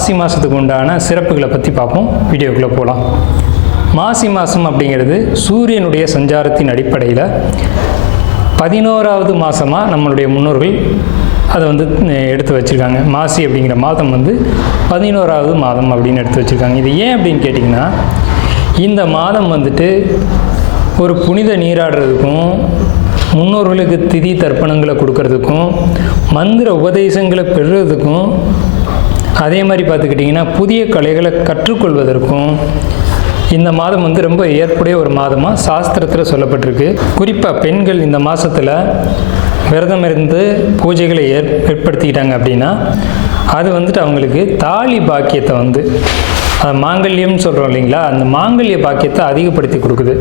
மாசி மாதத்துக்கு உண்டான சிறப்புகளை பற்றி பார்ப்போம். வீடியோக்குள்ளே போகலாம் மாசி மாதம் அப்படிங்கிறது சூரியனுடைய சஞ்சாரத்தின் அடிப்படையில் பதினோராவது மாதமாக நம்மளுடைய முன்னோர்கள் அதை வந்து எடுத்து வச்சுருக்காங்க. மாசி அப்படிங்கிற மாதம் வந்து பதினோராவது மாதம் அப்படின்னு எடுத்து வச்சுருக்காங்க. இது ஏன் அப்படின்னு கேட்டிங்கன்னா இந்த மாதம் வந்துட்டு ஒரு புனித நீராடுறதுக்கும் முன்னோர்களுக்கு திதி தர்ப்பணங்களை கொடுக்கறதுக்கும் மந்திர உபதேசங்களை பெறுறதுக்கும் அதே மாதிரி பார்த்துக்கிட்டிங்கன்னா புதிய கலைகளை கற்றுக்கொள்வதற்கும் இந்த மாதம் வந்து ரொம்ப ஏற்புடைய ஒரு மாதமாக சாஸ்திரத்தில் சொல்லப்பட்டிருக்கு. குறிப்பாக பெண்கள் இந்த மாதத்தில் விரதம் இருந்து பூஜைகளை ஏற் ஏற்படுத்திக்கிட்டாங்க அப்படின்னா அது வந்துட்டு அவங்களுக்கு தாலி பாக்கியத்தை வந்து அது மாங்கல்யம்னு சொல்கிறோம் இல்லைங்களா? அந்த மாங்கல்ய பாக்கியத்தை அதிகப்படுத்தி கொடுக்குது.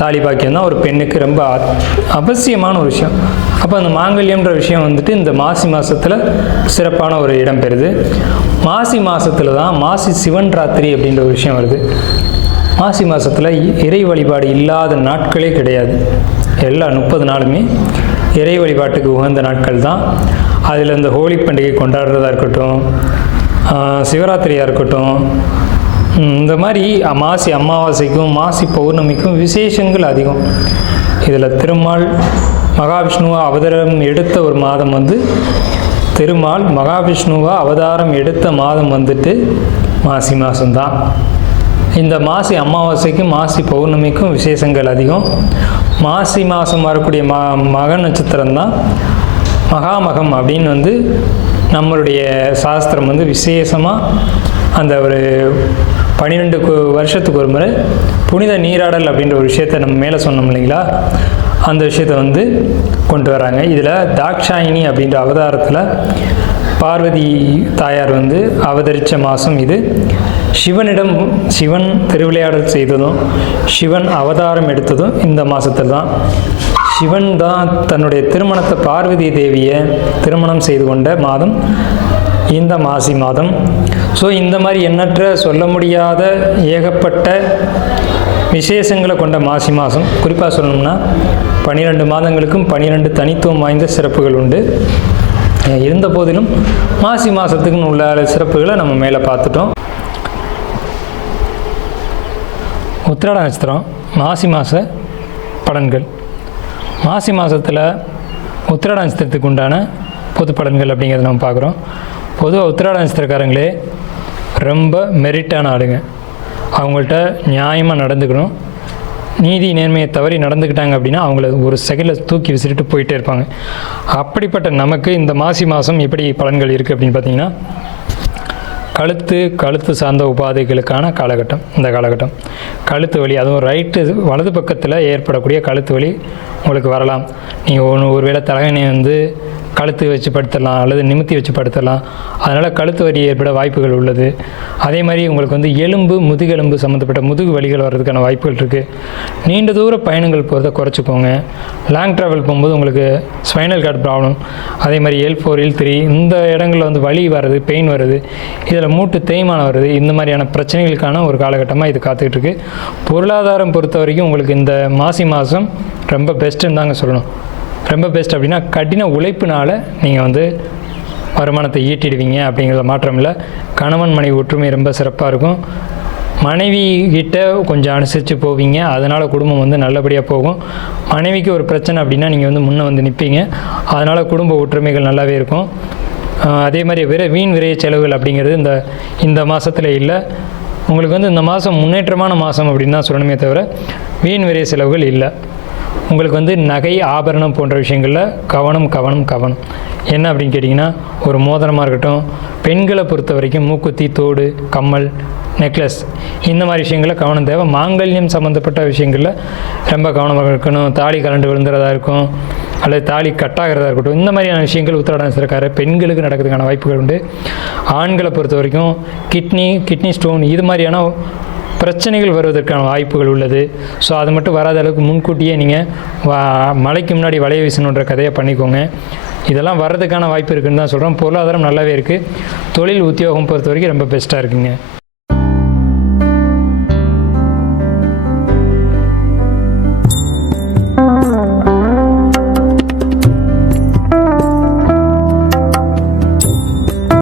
தாலி பாக்கியம் தான் ஒரு பெண்ணுக்கு ரொம்ப அவசியமான ஒரு விஷயம். அப்போ அந்த மாங்கல்யம்ன்ற விஷயம் வந்துட்டு இந்த மாசி மாதத்தில் சிறப்பான ஒரு இடம் பெறுது. மாசி மாதத்தில் தான் மாசி சிவன் ராத்திரி அப்படின்ற ஒரு விஷயம் வருது. மாசி மாதத்தில் இறை வழிபாடு இல்லாத நாட்களே கிடையாது. எல்லா முப்பது நாளுமே இறை வழிபாட்டுக்கு உகந்த நாட்கள் தான். அதில் இந்த ஹோலி பண்டிகை கொண்டாடுறதா இருக்கட்டும் சிவராத்திரியாக இருக்கட்டும் இந்த மாதிரி மாசி அமாவாசைக்கும் மாசி பௌர்ணமிக்கும் விசேஷங்கள் அதிகம். இதில் திருமால் மகாவிஷ்ணுவா அவதாரம் எடுத்த ஒரு மாதம் வந்து திருமால் மகாவிஷ்ணுவா அவதாரம் எடுத்த மாதம் வந்துட்டு மாசி மாதம்தான் இந்த மாசி அமாவாசைக்கும் மாசி பௌர்ணமிக்கும் விசேஷங்கள் அதிகம். மாசி மாதம் வரக்கூடிய ம மக நட்சத்திரம் தான் மகாமகம் அப்படின்னு வந்து நம்மளுடைய சாஸ்திரம் வந்து விசேஷமாக அந்த ஒரு பன்னிரெண்டு கு- வருஷத்துக்கு ஒரு முறை புனித நீராடல் அப்படின்ற ஒரு விஷயத்தை நம்ம மேலே சொன்னோம் இல்லைங்களா? அந்த விஷயத்தை வந்து கொண்டு வராங்க. இதில் தாக்ஷாயினி அப்படின்ற அவதாரத்தில் பார்வதி தாயார் வந்து அவதரித்த மாதம் இது. சிவனிடம் சிவன் திருவிளையாடல் செய்ததும் சிவன் அவதாரம் எடுத்ததும் இந்த மாதத்தில் தான். சிவன் தான் தன்னுடைய திருமணத்தை பார்வதி தேவியை திருமணம் செய்து கொண்ட மாதம் இந்த மாசி மாதம். ஸோ இந்த மாதிரி எண்ணற்ற சொல்ல முடியாத ஏகப்பட்ட விசேஷங்களை கொண்ட மாசி மாதம். குறிப்பாக சொல்லணும்னா பன்னிரெண்டு மாதங்களுக்கும் பன்னிரெண்டு தனித்துவம் வாய்ந்த சிறப்புகள் உண்டு. இருந்த போதிலும் மாசி மாதத்துக்குன்னு உள்ள சிறப்புகளை நம்ம மேலே பார்த்துட்டோம். உத்திராட நட்சத்திரம் மாசி மாத பலன்கள் மாசி மாதத்தில் உத்திராட நட்சத்திரத்துக்கு உண்டான பொது பலன்கள் அப்படிங்கிறத நம்ம பார்க்குறோம். பொதுவாக உத்திராட நட்சத்திரக்காரங்களே ரொம்ப மெரிட்டான ஆளுங்க. அவங்கள்ட்ட நியாயமாக நடந்துக்கணும். நீதி நேர்மையை தவறி நடந்துக்கிட்டாங்க அப்படின்னா அவங்கள ஒரு செகண்டில் தூக்கி விசிறிட்டு போயிட்டே இருப்பாங்க. அப்படிப்பட்ட நமக்கு இந்த மாசி மாதம் எப்படி பலன்கள் இருக்குது அப்படின்னு பார்த்தீங்கன்னா கழுத்து கழுத்து சார்ந்த உபாதைகளுக்கான காலகட்டம் இந்த காலகட்டம். கழுத்து வலி அதுவும் ரைட்டு வலது பக்கத்தில் ஏற்படக்கூடிய கழுத்து வலி உங்களுக்கு வரலாம். நீங்கள் ஒன்று ஒருவேளை தலைகணி வந்து கழுத்து வச்சு படுத்தலாம் அல்லது நிமித்தி வச்சு படுத்தலாம். அதனால் கழுத்து வலி ஏற்பட வாய்ப்புகள் உள்ளது. அதே மாதிரி உங்களுக்கு வந்து எலும்பு முதுகெலும்பு சம்மந்தப்பட்ட முதுகு வலிகள் வர்றதுக்கான வாய்ப்புகள் இருக்குது நீண்ட தூர பயணங்கள் போகிறத குறைச்சிக்கோங்க லாங் ட்ராவல் போகும்போது உங்களுக்கு ஸ்பைனல் கார்டு ப்ராப்ளம் அதே மாதிரி எல் ஃபோர் எல் த்ரீ இந்த இடங்களில் வந்து வலி வர்றது பெயின் வருது இதில் மூட்டு தேய்மானம் வருது இந்த மாதிரியான பிரச்சனைகளுக்கான ஒரு காலகட்டமாக இது காத்துக்கிட்டு இருக்கு. பொருளாதாரம் பொறுத்த வரைக்கும் உங்களுக்கு இந்த மாசி மாதம் ரொம்ப பெஸ்ட்டுன்னு தாங்க சொல்லணும். ரொம்ப பெஸ்ட் அப்படின்னா கடின உழைப்பினால் நீங்கள் வந்து வருமானத்தை ஈட்டிடுவீங்க அப்படிங்கிறத மாற்றம் இல்லை. கணவன் மனைவி ஒற்றுமை ரொம்ப சிறப்பாக இருக்கும். மனைவி கிட்ட கொஞ்சம் அனுசரித்து போவீங்க. அதனால் குடும்பம் வந்து நல்லபடியாக போகும். மனைவிக்கு ஒரு பிரச்சனை அப்படின்னா நீங்கள் வந்து முன்னே வந்து நிற்பீங்க அதனால் குடும்ப ஒற்றுமைகள் நல்லாவே இருக்கும். அதே மாதிரி விர வீண் விரைய செலவுகள் அப்படிங்கிறது இந்த இந்த மாதத்தில் இல்லை. உங்களுக்கு வந்து இந்த மாதம் முன்னேற்றமான மாதம் அப்படின்னு தான் சொல்லணுமே தவிர வீண் விரைய செலவுகள் இல்லை. உங்களுக்கு வந்து நகை ஆபரணம் போன்ற விஷயங்களில் கவனம் கவனம் கவனம். என்ன அப்படின்னு கேட்டிங்கன்னா ஒரு மோதிரமாக இருக்கட்டும் பெண்களை பொறுத்த வரைக்கும் மூக்குத்தி தோடு கம்மல் நெக்லஸ் இந்த மாதிரி விஷயங்களில் கவனம் தேவை. மாங்கல்யம் சம்மந்தப்பட்ட விஷயங்களில் ரொம்ப கவனமாக இருக்கணும். தாலி கலண்டு விழுந்துறதா இருக்கும் அல்லது தாலி கட்டாகிறதா இருக்கட்டும் இந்த மாதிரியான விஷயங்கள் உத்திராட நட்சத்திரக்கார பெண்களுக்கு நடக்கிறதுக்கான வாய்ப்புகள் உண்டு. ஆண்களை பொறுத்த வரைக்கும் கிட்னி கிட்னி ஸ்டோன் இது மாதிரியான பிரச்சனைகள் வருவதற்கான வாய்ப்புகள் உள்ளது. ஸோ அது மட்டும் வராத அளவுக்கு முன்கூட்டியே நீங்கள் வா மலைக்கு முன்னாடி வளைய வீசணுன்ற கதையை பண்ணிக்கோங்க. இதெல்லாம் வர்றதுக்கான வாய்ப்பு இருக்குன்னு தான் சொல்கிறோம் பொருளாதாரம் நல்லாவே இருக்குது தொழில் உத்தியோகம் பொறுத்த வரைக்கும் ரொம்ப பெஸ்ட்டாக இருக்குங்க.